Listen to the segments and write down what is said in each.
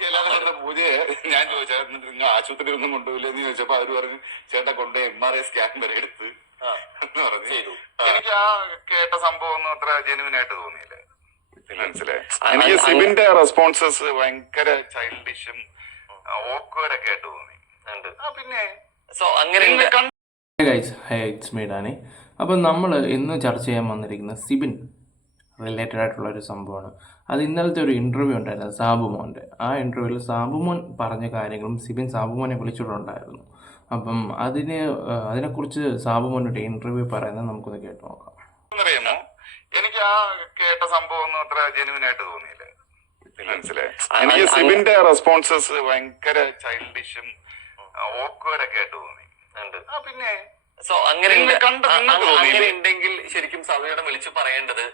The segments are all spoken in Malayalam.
വന്ന പൂജയെ ഞാൻ ചോദിച്ചാൽ എന്നിട്ട് നിങ്ങൾ ആശുപത്രി ഒന്നും കൊണ്ടുപോയില്ലെന്ന് ചോദിച്ചപ്പോ അവർ പറഞ്ഞു ചേട്ടാ കൊണ്ട് എം ആർ ഐ സ്കാൻ വരെ എടുത്ത്. ആ, എന്ന് പറഞ്ഞു. ചെയ്തു. എനിക്ക് ആ കേട്ട സംഭവം ഒന്നും അത്ര ജെനുവിൻ ആയിട്ട് തോന്നിയില്ല. മനസ്സിലായി. എനിക്ക് സിബിന്റെ റെസ്പോൺസസ് ഭയങ്കര ചൈൽഡിഷും ഓക്വരൊക്കെ ആയിട്ട് തോന്നി. പിന്നെ സോ അങ്ങനെ ഗൈസ് ഹൈ ഇറ്റ്സ് മീഡാണ് അപ്പം നമ്മൾ ഇന്ന് ചർച്ച ചെയ്യാൻ വന്നിരിക്കുന്ന സിബിൻ റിലേറ്റഡ് ആയിട്ടുള്ള ഒരു സംഭവമാണ്. അത് ഇന്നലത്തെ ഒരു ഇന്റർവ്യൂ ഉണ്ടായിരുന്നു സാബുമോന്റെ. ആ ഇന്റർവ്യൂവിൽ സാബുമോൻ പറഞ്ഞ കാര്യങ്ങളും സിബിൻ സാബുമോനെ വിളിച്ചിട്ടുണ്ടായിരുന്നു. അപ്പം അതിന് അതിനെക്കുറിച്ച് സാബുമോന്റെ ഇന്റർവ്യൂ പറയുന്നത് നമുക്കൊന്ന് കേട്ടു നോക്കാം. എനിക്ക് ആ കേട്ട സംഭവം അത്ര ജെനുവിൻ ആയിട്ട് തോന്നിയില്ല. മനസ്സിലായി? എനിക്ക് സിബിന്റെ റെസ്പോൺസസ് ഭയങ്കര ചൈൽഡിഷും ഓക്കുവരൊക്കെ ആയിട്ട് തോന്നി. ആ പിന്നെ സോ അങ്ങനെ ഉണ്ടെങ്കിൽ ശരിക്കും സഭയുടെ വിളിച്ചു പറയേണ്ടത്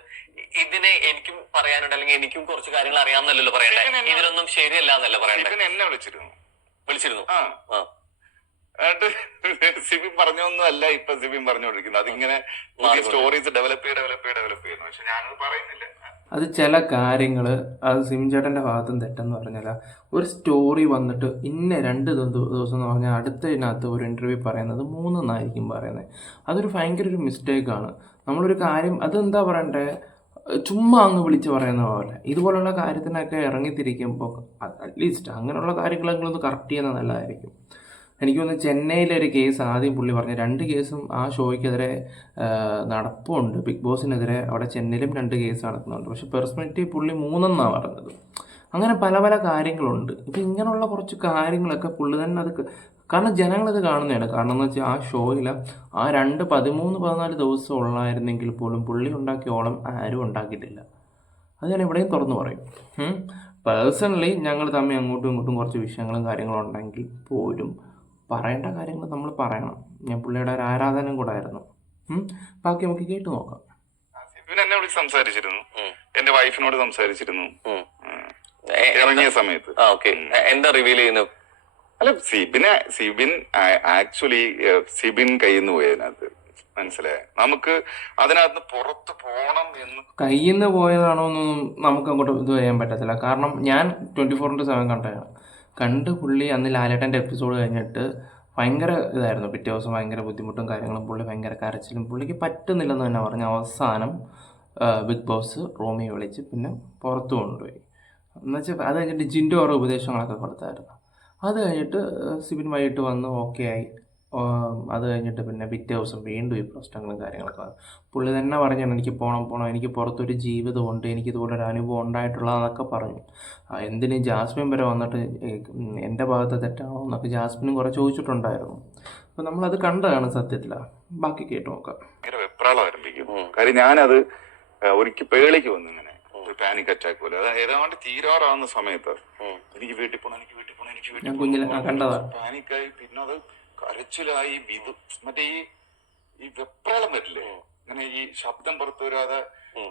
ഇതിനെ എനിക്കും പറയാനുണ്ട്. അല്ലെങ്കിൽ എനിക്കും കുറച്ച് കാര്യങ്ങൾ അറിയാമെന്നല്ലോ പറയണ്ടേ? ഇതിനൊന്നും ശരിയല്ല എന്നല്ല പറയണ്ടേ? എന്നെ വിളിച്ചിരുന്നു. വിളിച്ചിരുന്നു. ആ. എന്നിട്ട് സിബിൻ പറഞ്ഞൊന്നും അല്ല ഇപ്പൊ സിബിൻ പറഞ്ഞുകൊണ്ടിരിക്കുന്നത് അതിങ്ങനെ പുതിയ. സ്റ്റോറീസ് ഡെവലപ്പ് ചെയ്ത് ഡെവലപ്പ് ചെയ്ത് ഡെവലപ്പ് ചെയ്യുന്നു. പക്ഷെ ഞാനത് പറയുന്നില്ല. അത് ചില കാര്യങ്ങൾ അത് സിംചേട്ടന്റെ ഭാഗത്തും തെറ്റെന്ന് പറഞ്ഞാൽ ഒരു സ്റ്റോറി വന്നിട്ട് ഇന്ന രണ്ട് ദിവസം എന്ന് പറഞ്ഞാൽ അടുത്തതിനകത്ത് ഒരു ഇന്റർവ്യൂ പറയുന്നത് മൂന്നെന്നായിരിക്കും പറയുന്നത്. അതൊരു ഭയങ്കര ഒരു മിസ്റ്റേക്കാണ് നമ്മളൊരു കാര്യം അതെന്താ പറയണ്ടേ? ചുമ്മാ അങ്ങ് വിളിച്ച് പറയുന്ന പോലെ. ഇതുപോലുള്ള കാര്യത്തിനൊക്കെ ഇറങ്ങിത്തിരിക്കുമ്പോൾ അറ്റ്ലീസ്റ്റ് അങ്ങനെയുള്ള കാര്യങ്ങളെങ്കിലും ഒന്ന് കറക്റ്റ് ചെയ്യുന്നത് നല്ലതായിരിക്കും. എനിക്ക് തോന്നുന്നു ചെന്നൈയിലെ ഒരു കേസ് ആദ്യം പുള്ളി പറഞ്ഞു രണ്ട് കേസും ആ ഷോയ്ക്കെതിരെ നടപ്പുണ്ട്. ബിഗ് ബോസിനെതിരെ അവിടെ ചെന്നൈയിലും രണ്ട് കേസ് നടക്കുന്നുണ്ട്. പക്ഷെ പെർസ്പെക്റ്റീവ് പുള്ളി മൂന്നെന്നാണ് പറഞ്ഞത്. അങ്ങനെ പല പല കാര്യങ്ങളുണ്ട്. ഇപ്പം ഇങ്ങനെയുള്ള കുറച്ച് കാര്യങ്ങളൊക്കെ പുള്ളി തന്നെ അത് കാരണം ജനങ്ങളത് കാണുന്നതാണ്. കാരണം എന്ന് വെച്ചാൽ ആ ഷോയിൽ ആ രണ്ട് പതിമൂന്ന് പതിനാല് ദിവസം ഉള്ളായിരുന്നെങ്കിൽ പോലും പുള്ളി ഉണ്ടാക്കിയ ഓളം ആരും ഉണ്ടാക്കിയിട്ടില്ല. അത് ഞാൻ ഇവിടെയും തുറന്നു പറയും. പേഴ്സണലി ഞങ്ങൾ തമ്മിൽ അങ്ങോട്ടും ഇങ്ങോട്ടും കുറച്ച് വിഷയങ്ങളും കാര്യങ്ങളും ഉണ്ടെങ്കിൽ പോലും പറയേണ്ട കാര്യങ്ങൾ നമ്മൾ പറയണം. ഞാൻ പുള്ളിയുടെ ഒരു ആരാധനം കൂടായിരുന്നു ബാക്കി നമുക്ക് കേട്ടു നോക്കാം. സിബിൻ എന്നെ വിളിച്ച് സംസാരിച്ചിരുന്നു. എന്റെ വൈഫിനോട് സംസാരിച്ചിരുന്നു. ഇറങ്ങിയ സമയത്ത്. എന്താ റിവീൽ ചെയ്യുന്നത്? അല്ല സിബിനെ സിബിൻ ആക്ച്വലി സിബിൻ കയ്യിൽ നിന്ന് പോയതിനകത്ത് മനസ്സിലായ? നമുക്ക് അതിനകത്ത് പുറത്ത് പോകണം എന്ന്. കയ്യിൽ നിന്ന് പോയതാണോ എന്നൊന്നും നമുക്ക് അങ്ങോട്ട് ഇത് ചെയ്യാൻ പറ്റത്തില്ല. കാരണം ഞാൻ ട്വന്റി ഫോർ ഇന്റു സെവൻ കണ്ടതാണ്. കണ്ട് പുള്ളി അന്ന് ലാലേട്ടന്റെ എപ്പിസോഡ് കഴിഞ്ഞിട്ട് ഭയങ്കര ഇതായിരുന്നു. പിറ്റേ ദിവസം ഭയങ്കര ബുദ്ധിമുട്ടും കാര്യങ്ങളും പുള്ളി ഭയങ്കര കരച്ചിലും പുള്ളിക്ക് പറ്റുന്നില്ലെന്ന് തന്നെ പറഞ്ഞു അവസാനം ബിഗ് ബോസ് റൂമിൽ വിളിച്ച് പിന്നെ പുറത്തു കൊണ്ടുപോയി. എന്നുവെച്ചാൽ അത് കഴിഞ്ഞിട്ട് ജിന്റെ ഓരോ ഉപദേശങ്ങളൊക്കെ കൊടുത്തായിരുന്നു. അത് കഴിഞ്ഞിട്ട് സിബിൻ വൈകിട്ട് വന്ന് ഓക്കെ ആയി. അത് കഴിഞ്ഞിട്ട് പിന്നെ പിറ്റേ ദിവസം വീണ്ടും ഈ പ്രശ്നങ്ങളും കാര്യങ്ങളൊക്കെ വന്നു. പുള്ളി തന്നെ പറഞ്ഞാണ് എനിക്ക് പോകണം പോകണം എനിക്ക് പുറത്തൊരു ജീവിതമുണ്ട് എനിക്ക് ഇതുപോലെ ഒരു അനുഭവം ഉണ്ടായിട്ടുള്ളതെന്നൊക്കെ പറഞ്ഞു. എന്തിനും ജാസ്മിൻ വരെ വന്നിട്ട് എന്റെ ഭാഗത്ത് തെറ്റാണോ എന്നൊക്കെ ജാസ്മിനും കുറേ ചോദിച്ചിട്ടുണ്ടായിരുന്നു. അപ്പോൾ നമ്മളത് കണ്ടതാണ് സത്യത്തിൽ ബാക്കി കേട്ട് നോക്കാം. വെപ്രാളം ആരംഭിക്കും. കാര്യം ഞാനത് ഒരിക്കൽ പേളിക്ക് വന്നു ഇങ്ങനെ. പാനിക് അറ്റാക്ക് പോലെ. അതായത് ഏതാണ്ട് തീരാറാവുന്ന സമയത്ത്. എനിക്ക് വീട്ടിൽ പോകണം എനിക്ക് വീട്ടിൽ പോകണം എനിക്ക് വീട്ടിൽ കണ്ടതാ. പാനിക്കായി പിന്നെ അത് കരച്ചിലായി വിതു മറ്റേ ഈ ഈ വെപ്രാളം വരില്ലേ? ഇങ്ങനെ ഈ ശബ്ദം പുറത്തു വരാതെ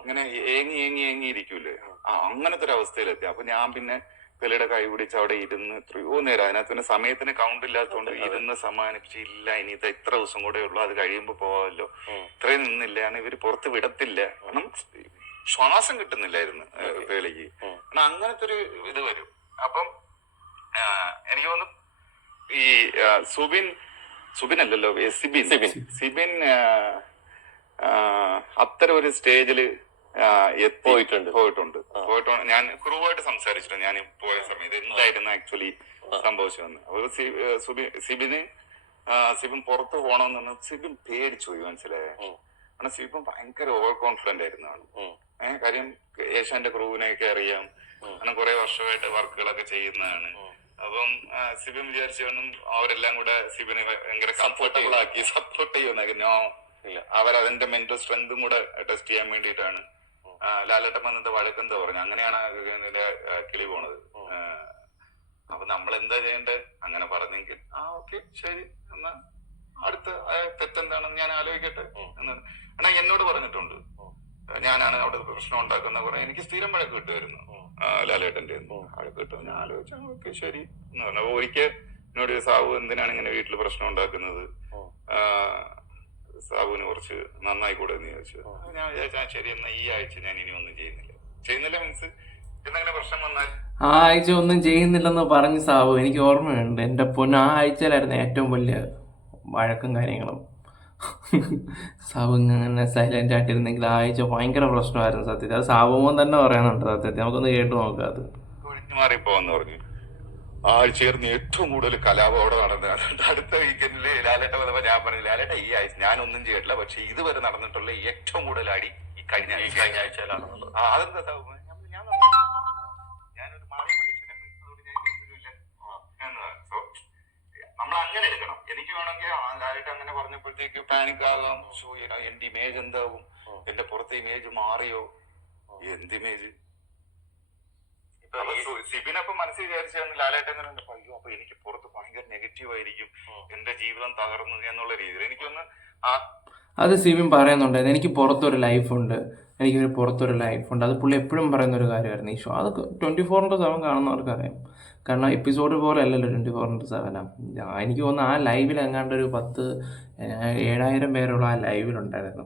ഇങ്ങനെ ഏങ്ങി ഏങ്ങി ഏങ്ങി ഇരിക്കൂലേ? ആ അങ്ങനത്തെ ഒരു അവസ്ഥയിലെത്തി. അപ്പൊ ഞാൻ പിന്നെ പെലയുടെ കൈ പിടിച്ച് അവിടെ ഇരുന്ന് എത്രയോ നേരം. അതിനകത്ത് പിന്നെ സമയത്തിന് കൗണ്ട് ഇല്ലാത്തതുകൊണ്ട് ഇരുന്ന് സമാനിപ്പിച്ച് ഇല്ല ഇനി ഇത് ഇത്ര ദിവസം കൂടെ ഉള്ളു? അത് കഴിയുമ്പോ പോവാമല്ലോ. ഇത്രയും നിന്നില്ല കാരണം ഇവർ പുറത്ത് വിടത്തില്ല. കാരണം ശ്വാസം കിട്ടുന്നില്ലായിരുന്നു പേലയ്ക്ക്. പേളിക്ക്. അങ്ങനത്തെ ഒരു ഇത് വരും. അപ്പം എനിക്ക് തോന്നുന്നു ഈ സുബിൻ സുബിൻ അല്ലല്ലോ സിബിൻ. സിബിൻ. സിബിൻ അത്തരം ഒരു സ്റ്റേജിൽ ആ, പോയിട്ടുണ്ട്. പോയിട്ടുണ്ട്. പോയിട്ടുണ്ട് ഞാൻ ക്രൂവായിട്ട് സംസാരിച്ചിട്ടുണ്ട് ഞാൻ പോയ സമയത്ത് എന്തായിരുന്നു ആക്ച്വലി സംഭവിച്ചതെന്ന്. അപ്പൊ സിബിന് സിബിൻ പുറത്ത് പോകണമെന്ന് പറഞ്ഞാൽ സിബിൻ പേടിച്ചു പോയി മനസ്സിലായേ. കാരണം സിബിൻ ഭയങ്കര ഓവർ കോൺഫിഡന്റ് ആയിരുന്നു ആൾ. ഏഹ് കാര്യം ഏഷ്യാന്റെ ക്രൂവിനെയൊക്കെ അറിയാം. കാരണം കുറെ വർഷമായിട്ട് വർക്കുകളൊക്കെ ചെയ്യുന്നതാണ്. അപ്പം സിബിൻ വിചാരിച്ചു അവരെല്ലാം കൂടെ സിബിനെ ഭയങ്കര കംഫർട്ടബിൾ ആക്കി സപ്പോർട്ട് ചെയ്യുന്ന നോ ഇല്ല. അവരതിന്റെ മെന്റൽ സ്ട്രെങ്തും കൂടെ ടെസ്റ്റ് ചെയ്യാൻ വേണ്ടിയിട്ടാണ്. ലാലേട്ടൻ വന്നിട്ട് വഴക്കെന്താ പറഞ്ഞു? അങ്ങനെയാണ് ഇതിന്റെ, കിളി പോണത്. അപ്പൊ നമ്മൾ എന്താ ചെയ്യണ്ടേ? അങ്ങനെ പറഞ്ഞെങ്കിൽ ആ ഓക്കെ ശരി. എന്നാ അടുത്ത തെറ്റെന്താണെന്ന് ഞാൻ ആലോചിക്കട്ടെ എന്ന്. എന്നാ എന്നോട് പറഞ്ഞിട്ടുണ്ട്. ഞാനാണ് അവിടെ പ്രശ്നം ഉണ്ടാക്കുന്ന കുറെ എനിക്ക് സ്ഥിരം വഴക്ക് കിട്ടുമായിരുന്നു. ലാലേട്ടന്റെ വഴക്ക് കിട്ടും. ഞാൻ ആലോചിച്ചു ഓക്കെ ശരി. എന്ന് പറഞ്ഞു അപ്പൊ ഒരിക്കൽ എന്നോട് സാബു എന്തിനാണ് ഇങ്ങനെ വീട്ടിൽ പ്രശ്നം ഉണ്ടാക്കുന്നത്. സാബുവിന് കുറച്ച് നന്നായി കൂടെ എന്ന് ചോദിച്ചു ഞാൻ വിചാരിച്ചാ ശരി എന്നാ ഈ ആഴ്ച ഞാൻ ഇനി ഒന്നും ചെയ്യുന്നില്ല. ചെയ്യുന്നില്ല മീൻസ് എന്തെങ്കിലും പ്രശ്നം വന്നാൽ? ആ ആഴ്ച ഒന്നും ചെയ്യുന്നില്ലെന്ന് പറഞ്ഞ് സാബു എനിക്ക് ഓർമ്മയുണ്ട്. എന്റെ പൊന്ന് ആ ആഴ്ചയിലായിരുന്നു ഏറ്റവും വലിയ വഴക്കും കാര്യങ്ങളും. സാവു ഇങ്ങനെ സൈലന്റ് ആയിട്ടിരുന്നെങ്കിൽ ആഴ്ച ഭയങ്കര പ്രശ്നമായിരുന്നു സത്യത്തിൽ. അത് സാബുമോ തന്നെ പറയാനുണ്ട് സത്യത്തിൽ. നമുക്കൊന്ന് കേട്ടു നോക്കാം അത്. മാറിപ്പോന്ന് പറഞ്ഞു. ആഴ്ചയായിരുന്നു ഏറ്റവും കൂടുതൽ കലാപം അവിടെ നടന്നത് അടുത്ത വീക്കെൻഡിൽ ലാലേട്ട വന്നപ്പോ ഞാൻ പറഞ്ഞു ലാലേട്ട ഈ ആഴ്ച ഞാനൊന്നും ചെയ്തിട്ടില്ല. പക്ഷെ ഇതുവരെ നടന്നിട്ടുള്ള ഏറ്റവും കൂടുതൽ അടി ഈ കഴിഞ്ഞ ആഴ്ച. കഴിഞ്ഞ ആഴ്ചയിലാണെന്നുള്ളത് ആ അതെന്താ സാബു? എടുക്കണം ഡയറക്റ്റ് അങ്ങനെ പറഞ്ഞപ്പോഴത്തേക്ക് പാനിക് ആകാം. എന്റെ ഇമേജ് എന്താവും? എന്റെ പുറത്തെ ഇമേജ് മാറിയോ? എന്ത് ഇമേജ് ഇപ്പൊ അപ്പൊ ഈ- സു- സിബിനപ്പൊ മനസ്സിൽ വിചാരിച്ചാണ് ലാലേട്ടൻ അങ്ങനെ ഉണ്ട്. അയ്യോ അപ്പൊ എനിക്ക് പുറത്ത് ഭയങ്കര നെഗറ്റീവ് ആയിരിക്കും. എന്റെ ജീവിതം തകർന്നു എന്നുള്ള രീതിയിൽ. എനിക്കൊന്ന് ആ അത് സിവിൻ പറയുന്നുണ്ടായിരുന്നു എനിക്ക് പുറത്തൊരു ലൈഫുണ്ട് എനിക്കൊരു പുറത്തൊരു ലൈഫുണ്ട്. അത് പുള്ളി എപ്പോഴും പറയുന്ന ഒരു കാര്യമായിരുന്നു. ഈ ഷോ അത് ട്വന്റി ഫോർ ഇന്റു സെവൻ കാണുന്നവർക്കറിയാം. കാരണം എപ്പിസോഡ് പോലെ അല്ലല്ലോ ട്വന്റി ഫോർ ഇന്റു സെവനാ എനിക്ക് തോന്നുന്നു ആ ലൈവിൽ എങ്ങാണ്ട് ഒരു പത്ത് ഏഴായിരം പേരുള്ള ആ ലൈവിലുണ്ടായിരുന്നു.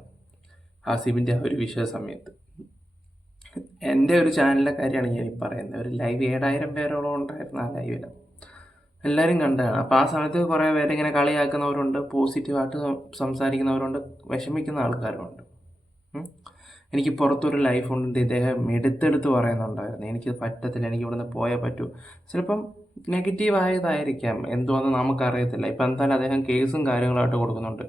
ആ സിബിന്റെ ആ ഒരു വിഷയ സമയത്ത്. എന്റെ ഒരു ചാനലിലെ കാര്യമാണ് ഞാൻ പറയുന്നത്. ഒരു ലൈവ് ഏഴായിരം പേരോളം ഉണ്ടായിരുന്നു ആ ലൈവിൽ എല്ലാവരും കണ്ടതാണ് അപ്പോൾ ആ സമയത്ത് കുറേ പേര് ഇങ്ങനെ കളിയാക്കുന്നവരുണ്ട് പോസിറ്റീവായിട്ട് സംസാരിക്കുന്നവരുണ്ട് വിഷമിക്കുന്ന ആൾക്കാരുണ്ട് എനിക്ക് പുറത്തൊരു ലൈഫ് ഉണ്ട് ഇദ്ദേഹം എടുത്തെടുത്ത് പറയുന്നുണ്ടായിരുന്നു. എനിക്ക് പറ്റത്തില്ല എനിക്ക് ഇവിടുന്ന് പോയേ പറ്റൂ. ചിലപ്പം നെഗറ്റീവായതായിരിക്കാം. എന്തോന്ന് നമുക്കറിയത്തില്ല. ഇപ്പം എന്തായാലും അദ്ദേഹം കേസും കാര്യങ്ങളായിട്ട് കൊടുക്കുന്നുണ്ട്.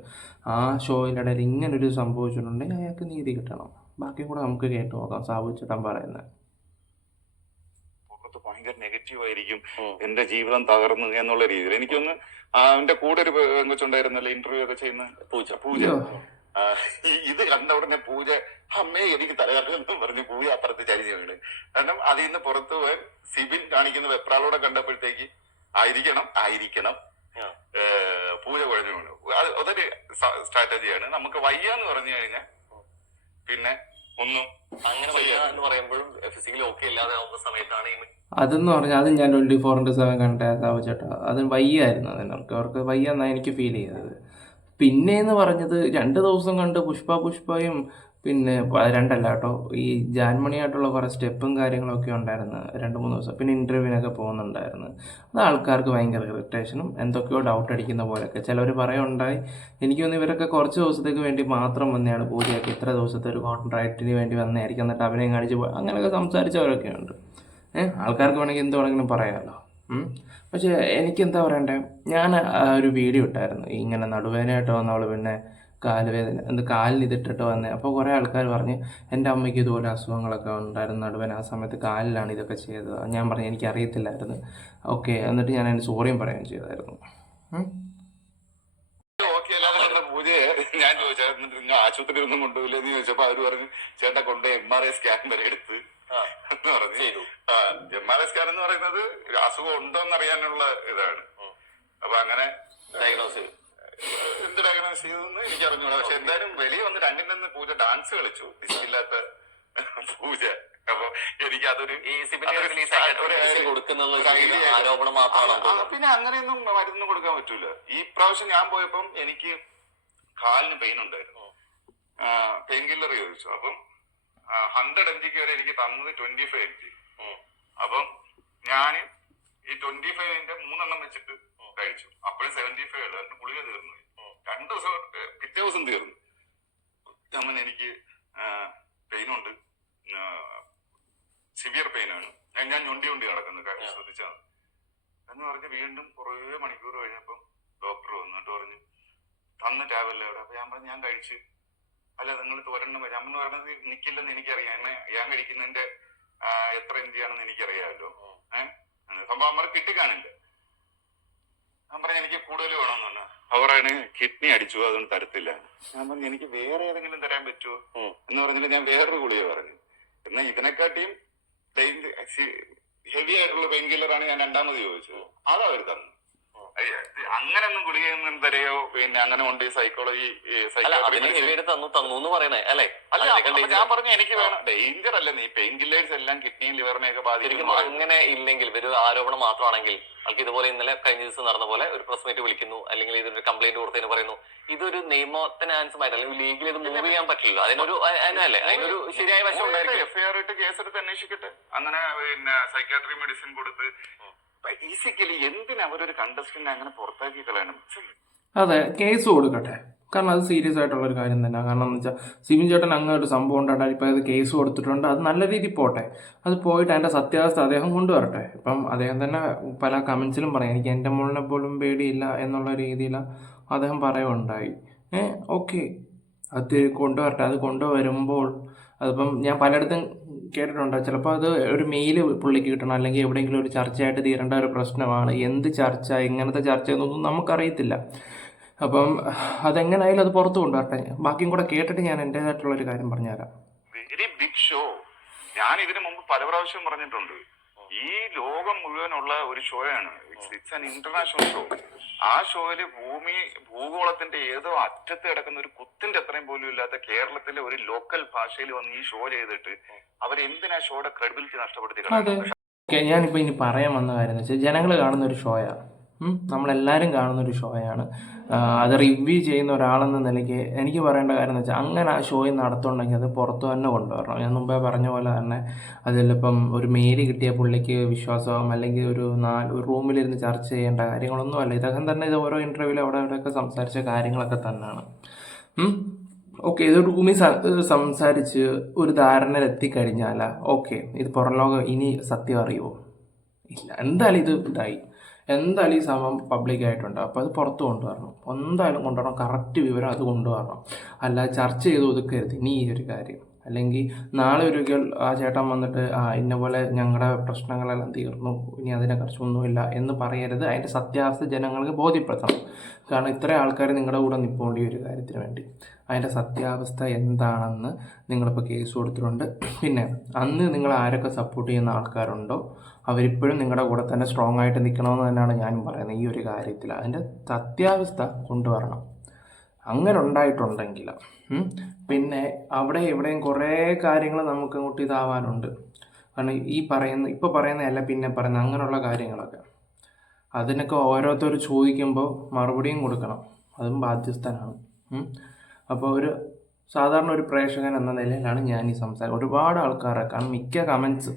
ആ ഷോയിന്റെ ഇടയിൽ ഇങ്ങനൊരു സംഭവിച്ചിട്ടുണ്ടെങ്കിൽ അയാൾക്ക് നീതി കിട്ടണം. ബാക്കി കൂടെ നമുക്ക് കേട്ട് നോക്കാം. സാബു ചേട്ടൻ പറയുന്നത്. ഭയങ്കര നെഗറ്റീവ് ആയിരിക്കും എന്റെ ജീവിതം തകർന്നു എന്നുള്ള രീതിയിൽ. എനിക്കൊന്ന് അവന്റെ കൂടെ ഒരു പെങ്കൊച്ചുണ്ടായിരുന്നല്ലോ ഇന്റർവ്യൂ ഒക്കെ ചെയ്യുന്ന പൂജ. പൂജ. ഇത് കണ്ട ഉടനെ പൂജ അമ്മേ എനിക്ക് തലകറങ്ങുന്നു പറഞ്ഞു പൂജ അപ്പുറത്ത് ചരിഞ്ഞു വീണ്. കാരണം അതിൽ നിന്ന് പുറത്ത് പോയാൽ സിബിൻ കാണിക്കുന്ന വെപ്രാളോടെ കണ്ടപ്പോഴത്തേക്ക് ആയിരിക്കണം ആയിരിക്കണം. പൂജ കുഴഞ്ഞു വീണു. അതൊരു സ്ട്രാറ്റജിയാണ് നമുക്ക് വയ്യാന്ന് പറഞ്ഞു കഴിഞ്ഞാൽ പിന്നെ ഒന്നും അങ്ങനെ വയ്യ എന്ന് പറയുമ്പോഴും ഫിസിക്കലി ഓക്കെ ഇല്ലാതെ ആവുന്ന സമയത്താണ് ഈ അതെന്ന് പറഞ്ഞാൽ അത് ഞാൻ ട്വന്റി ഫോർ ഇന്റു സെവൻ കണ്ട സാബു ചേട്ടാ. അത് വയ്യായിരുന്നു അതിനവർക്ക് അവർക്ക്. വയ്യെന്നാണ് എനിക്ക് ഫീൽ ചെയ്തത്. പിന്നെ എന്ന് പറഞ്ഞത് രണ്ട് ദിവസം കണ്ട് പുഷ്പ പുഷ്പയും പിന്നെ രണ്ടല്ല കേട്ടോ. ഈ ജാൻമണിയായിട്ടുള്ള കുറേ സ്റ്റെപ്പും കാര്യങ്ങളൊക്കെ ഉണ്ടായിരുന്നു രണ്ട് മൂന്ന് ദിവസം. പിന്നെ ഇന്റർവ്യൂവിനൊക്കെ പോകുന്നുണ്ടായിരുന്നു. അത് ആൾക്കാർക്ക് ഭയങ്കര ഇറിറ്റേഷനും എന്തൊക്കെയോ ഡൗട്ട് അടിക്കുന്ന പോലെയൊക്കെ. ചിലവർ പറയുണ്ടായി എനിക്ക് തോന്നുന്നു ഇവരൊക്കെ കുറച്ച് ദിവസത്തേക്ക് വേണ്ടി മാത്രം വന്നെയാണ് പൂജയൊക്കെ ഇത്ര ദിവസത്തെ ഒരു കോൺട്രാക്റ്റിന് വേണ്ടി വന്നായിരിക്കും എന്നിട്ട് അഭിനയം കാണിച്ച് പോയി. അങ്ങനെയൊക്കെ സംസാരിച്ചവരൊക്കെ ഉണ്ട്. ഏഹ് ആൾക്കാർക്ക് വേണമെങ്കിൽ എന്ത് വേണമെങ്കിലും പറയാമല്ലോ പക്ഷേ എനിക്കെന്താ പറയണ്ടേ? ഞാൻ ഒരു വീഡിയോ ഇട്ടായിരുന്നു. ഇങ്ങനെ നടുവേനായിട്ട് വന്നവൾ പിന്നെ കാലുവേദന എന്ത് കാലിൽ ഇതിട്ടിട്ട് വന്നേ. അപ്പോൾ കുറേ ആൾക്കാർ പറഞ്ഞ് എന്റെ അമ്മയ്ക്ക് ഇതുപോലെ അസുഖങ്ങളൊക്കെ ഉണ്ടായിരുന്നു നടുവൻ. ആ സമയത്ത് കാലിലാണ് ഇതൊക്കെ ചെയ്തത്. ഞാൻ പറഞ്ഞു എനിക്ക് അറിയത്തില്ലായിരുന്നു. ഓക്കെ എന്നിട്ട് ഞാൻ അതിന് സോറിയും പറയുകയും ചെയ്തായിരുന്നു. ഞാൻ ചോദിച്ചു എന്നിട്ട് നിങ്ങൾ ആശുപത്രി ഒന്നും കൊണ്ടുപോയില്ലെന്ന് ചോദിച്ചപ്പോ അവർ പറഞ്ഞു ചേട്ടാ കൊണ്ട് എം ആർ ഐ സ്കാൻ വരെ എടുത്ത്. എന്ന് പറഞ്ഞു. ചെയ്തു. എം ആർ ഐ സ്കാൻ എന്ന് പറയുന്നത് അസുഖം ഉണ്ടോ എന്ന് അറിയാനുള്ള ഇതാണ്. അപ്പൊ അങ്ങനെ ഡയഗ്നോസ് ചെയ്തു. എന്ത് ചെയ്തെന്ന് എനിക്ക് അറിഞ്ഞൂടാ പക്ഷെ എന്തായാലും വെളിയിൽ വന്ന് രണ്ടിൽ നിന്ന് പൂജ ഡാൻസ് കളിച്ചു. ഇല്ലാത്ത പൂജ. അപ്പൊ എനിക്ക് അതൊരു പിന്നെ അങ്ങനെയൊന്നും മരുന്ന് കൊടുക്കാൻ പറ്റൂല. ഈ പ്രാവശ്യം ഞാൻ പോയപ്പം എനിക്ക് കാലിന് പെയിൻ ഉണ്ടായിരുന്നു. പെയിൻ കില്ലർ ചോദിച്ചു. അപ്പം ഹൺഡ്രഡ് എം ജിക്ക് വരെ എനിക്ക് തന്നത് ട്വന്റി ഫൈവ് എം ജി അപ്പം ഞാൻ ഈ ട്വന്റി ഫൈവിന്റെ മൂന്നെണ്ണം വെച്ചിട്ട് കഴിച്ചു. അപ്പോഴും സെവന്റി ഫൈവ് അല്ല രണ്ട് ഗുളിക തീർന്നു. രണ്ട് ദിവസം പിറ്റേ ദിവസം തീർന്നു. അമ്മൻ എനിക്ക് പെയിനുണ്ട് സിവിയർ പെയിനാണ് ഞാൻ- ഞാൻ ഞൊണ്ടി ഞൊണ്ടി നടക്കുന്നത് ആ. ശ്രദ്ധിച്ചാൽ എന്ന് പറഞ്ഞ് വീണ്ടും കുറേ മണിക്കൂർ കഴിഞ്ഞപ്പം ഡോക്ടർ വന്നിട്ട് പറഞ്ഞു തന്ന ടാബ്ലറ്റ് അവിടെ. അപ്പൊ ഞാൻ പറഞ്ഞു ഞാൻ കഴിച്ച്. അല്ല നിങ്ങൾ ഒരെണ്ണം വരും അമ്മ പറഞ്ഞത് നിക്കില്ലെന്ന് എനിക്കറിയാം. എന്നെ ഞാൻ കഴിക്കുന്നതിന്റെ എത്ര എന്തിയാണെന്ന് എനിക്കറിയാമല്ലോ. ഏഹ് സംഭവം നമ്മൾ കിട്ടിക്കാണില്ല. ഞാൻ പറഞ്ഞു എനിക്ക് കൂടുതൽ വേണമെന്ന് പറഞ്ഞു. അവരാണ് കിഡ്നി അടിച്ചു അതൊന്നും തരത്തില്ല. ഞാൻ പറഞ്ഞു എനിക്ക് വേറെ ഏതെങ്കിലും തരാൻ പറ്റുമോ? എന്ന് പറഞ്ഞിട്ട് ഞാൻ വേറൊരു ഗുളിക പറഞ്ഞു. എന്നാൽ ഇതിനെക്കാട്ടിയും ഹെവി ആയിട്ടുള്ള പെയിൻ കില്ലറാണ് ഞാൻ രണ്ടാമത് ചോദിച്ചത്. അതാ അവർ തന്നു. അങ്ങനെയൊന്നും ഗുളികയൊന്നും തരെയോ പിന്നെ അങ്ങനെ കൊണ്ട് സൈക്കോളജി തന്നു തന്നു എന്ന് പറയണേ അല്ലെ? അല്ല. ഞാൻ പറഞ്ഞു എനിക്ക് വേണം. ഡേഞ്ചർ അല്ല നീ? പെയിൻ കില്ലേഴ്സ് എല്ലാം കിഡ്നിയും ലിവറിനെ ഒക്കെ ബാധിക്കും അങ്ങനെ ഇല്ലെങ്കിൽ ഒരു ആരോപണം മാത്രമാണെങ്കിൽ ആൾക്ക് ഇതുപോലെ ഇന്നലെ കഴിഞ്ഞ ദിവസം നടന്ന പോലെ ഒരു പ്രസ് മീറ്റ് വിളിക്കുന്നു അല്ലെങ്കിൽ ഇതൊരു കംപ്ലൈന്റ് കൊടുത്തതിന് പറയുന്നു. ഇതൊരു നിയമത്തിന് ആൻസമായിട്ട് അല്ലെങ്കിൽ ലീഗിൽ ഇത് മൂവ് ചെയ്യാൻ പറ്റില്ല അതിനൊരു അല്ലേ അതിനൊരു ശരിയായ വശം എഫ്ഐആർ ഇട്ട് കേസെടുത്ത് അന്വേഷിക്കട്ടെ. അങ്ങനെ പിന്നെ സൈക്കാട്രി മെഡിസിൻ കൊടുത്ത് ബേസിക്കലി എന്തിനാ അവരൊരു കണ്ടസ്റ്റന്റിനെ അങ്ങനെ പുറത്താക്കി അതെ കേസ് കൊടുക്കട്ടെ. കാരണം അത് സീരിയസ് ആയിട്ടുള്ള ഒരു കാര്യം തന്നെ കാരണം എന്ന് വെച്ചാൽ സിബിൻ ചേട്ടൻ അങ്ങനെ ഒരു സംഭവം ഉണ്ടായിട്ട് ഇപ്പോൾ അത് കേസ് കൊടുത്തിട്ടുണ്ട്. അത് നല്ല രീതിയിൽ പോട്ടെ. അത് പോയിട്ട് അതിന്റെ സത്യാവസ്ഥ അദ്ദേഹം കൊണ്ടുവരട്ടെ. ഇപ്പം അദ്ദേഹം തന്നെ പല കമൻസിലും പറയാം എനിക്ക് എന്റെ മുകളിനെ പോലും പേടിയില്ല എന്നുള്ള രീതിയിൽ അദ്ദേഹം പറയുകയുണ്ടായി. ഏ ഓക്കെ അത് കൊണ്ടുവരട്ടെ. അത് കൊണ്ടുവരുമ്പോൾ അതിപ്പം ഞാൻ പലയിടത്തും കേട്ടിട്ടുണ്ട്? ചിലപ്പോൾ അത് ഒരു മെയിൽ പുള്ളിക്ക് കിട്ടണം അല്ലെങ്കിൽ എവിടെയെങ്കിലും ഒരു ചർച്ചയായിട്ട് തീരേണ്ട ഒരു പ്രശ്നമാണ്. എന്ത് ചർച്ച എങ്ങനത്തെ ചർച്ച എന്നൊന്നും നമുക്കറിയത്തില്ല. അപ്പം അതെങ്ങനായാലും അത് പുറത്തു കൊണ്ടുവരട്ടെ. ബാക്കിയും കൂടെ കേട്ടിട്ട് ഞാൻ എന്റെതായിട്ടുള്ള ഒരു കാര്യം പറഞ്ഞുതരാം. വെരി ബിഗ് ഷോ ഞാൻ ഇതിനു മുമ്പ് പല പ്രാവശ്യം പറഞ്ഞിട്ടുണ്ട്. ഈ ലോകം മുഴുവനുള്ള ഒരു ഷോയാണ് it's it's an international show ആ ഷോയിൽ ഭൂമി ഭൂഗോളത്തിന്റെ ഏതോ അറ്റത്ത് കിടക്കുന്ന ഒരു കുത്തിന്റെ അത്രയും പോലും ഇല്ലാത്ത കേരളത്തിലെ ഒരു ലോക്കൽ ഭാഷയിൽ വന്ന് ഈ ഷോ ചെയ്തിട്ട് അവരെന്തിനാ ഷോയുടെ ക്രെഡിബിലിറ്റി നഷ്ടപ്പെടുത്തി ഞാനിപ്പോ ഞാനിപ്പോൾ ഇനി പറയാൻ വന്ന കാര്യം എന്ന് വെച്ചാൽ ജനങ്ങൾ കാണുന്ന ഒരു ഷോയാണ് നമ്മളെല്ലാവരും കാണുന്നൊരു ഷോയാണ്. അത് റിവ്യൂ ചെയ്യുന്ന ഒരാളെന്ന നിലയ്ക്ക് എനിക്ക് പറയേണ്ട കാര്യം എന്ന് വെച്ചാൽ അങ്ങനെ ആ ഷോയിൽ നടത്തുന്നുണ്ടെങ്കിൽ അത് പുറത്ത് തന്നെ കൊണ്ടുവരണം. ഞാൻ മുമ്പേ പറഞ്ഞ പോലെ തന്നെ അതിലിപ്പം ഒരു മേരി കിട്ടിയ പുള്ളിക്ക് വിശ്വാസമാകും അല്ലെങ്കിൽ ഒരു നാല് ഒരു റൂമിലിരുന്ന് ചർച്ച ചെയ്യേണ്ട കാര്യങ്ങളൊന്നും അല്ല ഇദ്ദേഹം തന്നെ ഇത് ഓരോ ഇന്റർവ്യൂവിൽ അവിടെ ഇവിടെയൊക്കെ സംസാരിച്ച കാര്യങ്ങളൊക്കെ തന്നെയാണ്. ഓക്കെ ഇത് റൂമിൽ സംസാരിച്ച് ഒരു ധാരണയിൽ എത്തിക്കഴിഞ്ഞാൽ ഓക്കെ ഇത് പുറം ലോകം ഇനി സത്യം അറിയുമോ ഇല്ല എന്തായാലും ഇത് ഇതായി. എന്തായാലും ഈ സംഭവം പബ്ലിക് ആയിട്ടുണ്ട്. അപ്പോൾ അത് പുറത്ത് കൊണ്ടുവരണം. എന്തായാലും കൊണ്ടുവരണം. കറക്റ്റ് വിവരം അത് കൊണ്ടുവരണം. അല്ലാതെ ചർച്ച ചെയ്ത് ഒതുക്കരുത്. ഇനി ഈ ഒരു കാര്യം. അല്ലെങ്കിൽ നാളെ ഒരിക്കൽ ആ ചേട്ടൻ വന്നിട്ട് ആ ഇന്ന പോലെ ഞങ്ങളുടെ പ്രശ്നങ്ങളെല്ലാം തീർന്നു. ഇനി അതിനെക്കുറിച്ച് ഒന്നുമില്ല എന്ന് പറയരുത്. അതിന്റെ സത്യാവസ്ഥ ജനങ്ങൾക്ക് ബോധ്യപ്പെടുത്തണം. കാരണം ഇത്ര ആൾക്കാർ നിങ്ങളുടെ കൂടെ നിൽപ്പോണ്ടി ഒരു കാര്യത്തിന് വേണ്ടി. അതിന്റെ സത്യാവസ്ഥ എന്താണെന്ന് നിങ്ങളിപ്പോൾ കേസ് കൊടുത്തിട്ടുണ്ട്. പിന്നെ അന്ന് നിങ്ങൾ ആരൊക്കെ സപ്പോർട്ട് ചെയ്യുന്ന ആൾക്കാരുണ്ടോ അവരിപ്പോഴും നിങ്ങളുടെ കൂടെ തന്നെ സ്ട്രോങ് ആയിട്ട് നിൽക്കണമെന്ന് തന്നെയാണ് ഞാനും പറയുന്നത് ഈ ഒരു കാര്യത്തിൽ അതിന്റെ സത്യാവസ്ഥ കൊണ്ടുവരണം. അങ്ങനെ ഉണ്ടായിട്ടുണ്ടെങ്കിൽ പിന്നെ അവിടെ ഇവിടെയും കുറേ കാര്യങ്ങൾ നമുക്ക് അങ്ങോട്ട് ഇതാവാനുണ്ട്. കാരണം ഈ പറയുന്ന ഇപ്പോൾ പറയുന്നതല്ല പിന്നെ പറയുന്ന അങ്ങനെയുള്ള കാര്യങ്ങളൊക്കെ. അതിനൊക്കെ ഓരോരുത്തർ ചോദിക്കുമ്പോൾ മറുപടിയും കൊടുക്കണം. അതും ബാധ്യസ്ഥനാണ്. അപ്പോൾ ഒരു സാധാരണ ഒരു പ്രേക്ഷകൻ എന്ന നിലയിലാണ് ഞാൻ ഈ സംസാരം. ഒരുപാട് ആൾക്കാരെ കാരണം മിക്ക കമൻസ്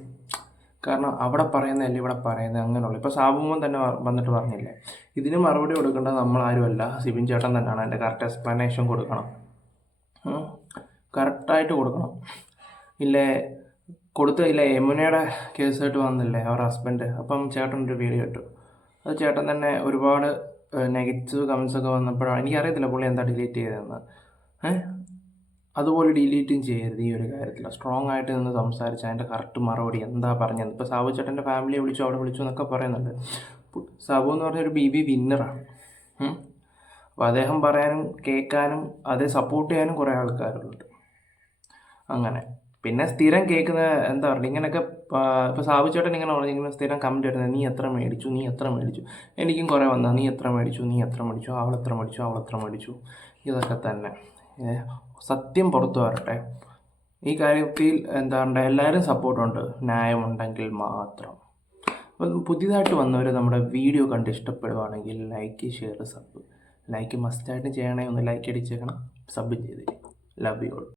കാരണം അവിടെ പറയുന്നതല്ല ഇവിടെ പറയുന്നത് അങ്ങനെയുള്ളൂ. ഇപ്പോൾ സാബുമോൻ തന്നെ വന്നിട്ട് പറഞ്ഞില്ലേ ഇതിന് മറുപടി കൊടുക്കേണ്ടത് നമ്മളാരുമല്ല സിബിൻ ചേട്ടൻ തന്നെയാണ്. അതിന്റെ കറക്റ്റ് എക്സ്പ്ലനേഷൻ കൊടുക്കണം. കറക്റ്റായിട്ട് കൊടുക്കണം. ഇല്ലേ കൊടുത്ത ഇല്ല യമുനയുടെ കേസായിട്ട് വന്നില്ലേ അവരുടെ ഹസ്ബൻഡ് അപ്പം ചേട്ടൻ ഒരു വീഡിയോ ഇട്ടു. അത് ചേട്ടൻ തന്നെ ഒരുപാട് നെഗറ്റീവ് കമൻസ് ഒക്കെ വന്നപ്പോഴാണ് എനിക്കറിയത്തില്ല പുള്ളി എന്താ ഡിലീറ്റ് ചെയ്തതെന്ന്. ഏഹ് അതുപോലെ ഡിലീറ്റും ചെയ്യരുത് ഈ ഒരു കാര്യത്തിൽ സ്ട്രോങ് ആയിട്ട് നിന്ന് സംസാരിച്ച് അതിന്റെ കറക്റ്റ് മറുപടി എന്താ പറഞ്ഞത്? ഇപ്പോൾ സാബു ചേട്ടന്റെ ഫാമിലിയെ വിളിച്ചു അവിടെ വിളിച്ചു എന്നൊക്കെ പറയുന്നുണ്ട്. സാബു എന്ന് പറഞ്ഞ ഒരു ബി ബി വിന്നറാണ് അപ്പോൾ അദ്ദേഹം പറയാനും കേൾക്കാനും അതേ സപ്പോർട്ട് ചെയ്യാനും കുറേ ആൾക്കാരുണ്ട്. അങ്ങനെ. പിന്നെ സ്ഥിരം കേൾക്കുന്ന എന്താ പറയുക ഇങ്ങനെയൊക്കെ ഇപ്പോൾ സാബു ചേട്ടൻ ഇങ്ങനെ പറഞ്ഞിങ്ങനെ സ്ഥിരം കമന്റ് വരുന്നത് നീ എത്ര മേടിച്ചു? നീ എത്ര മേടിച്ചു? എനിക്കും കുറേ വന്നാൽ നീ എത്ര മേടിച്ചു? നീ എത്ര മേടിച്ചു? അവൾ എത്ര മേടിച്ചു? അവൾ എത്ര മേടിച്ചു? ഇതൊക്കെ തന്നെ. സത്യം പുറത്തു വരട്ടെ. ഈ കാര്യത്തിൽ എന്താ പറയുക എല്ലാവരും സപ്പോർട്ടുണ്ട്. ന്യായമുണ്ടെങ്കിൽ മാത്രം. അപ്പം പുതിയതായിട്ട് വന്നവർ നമ്മുടെ വീഡിയോ കണ്ട് ഇഷ്ടപ്പെടുവാണെങ്കിൽ ലൈക്ക് ഷെയർ സബ് ലൈക്ക് മസ്റ്റായിട്ട് ചെയ്യണേ. ഒന്ന് ലൈക്ക് അടിച്ചേക്കണം. സബ് ചെയ്തേക്കും ലവ് യു ഓൾ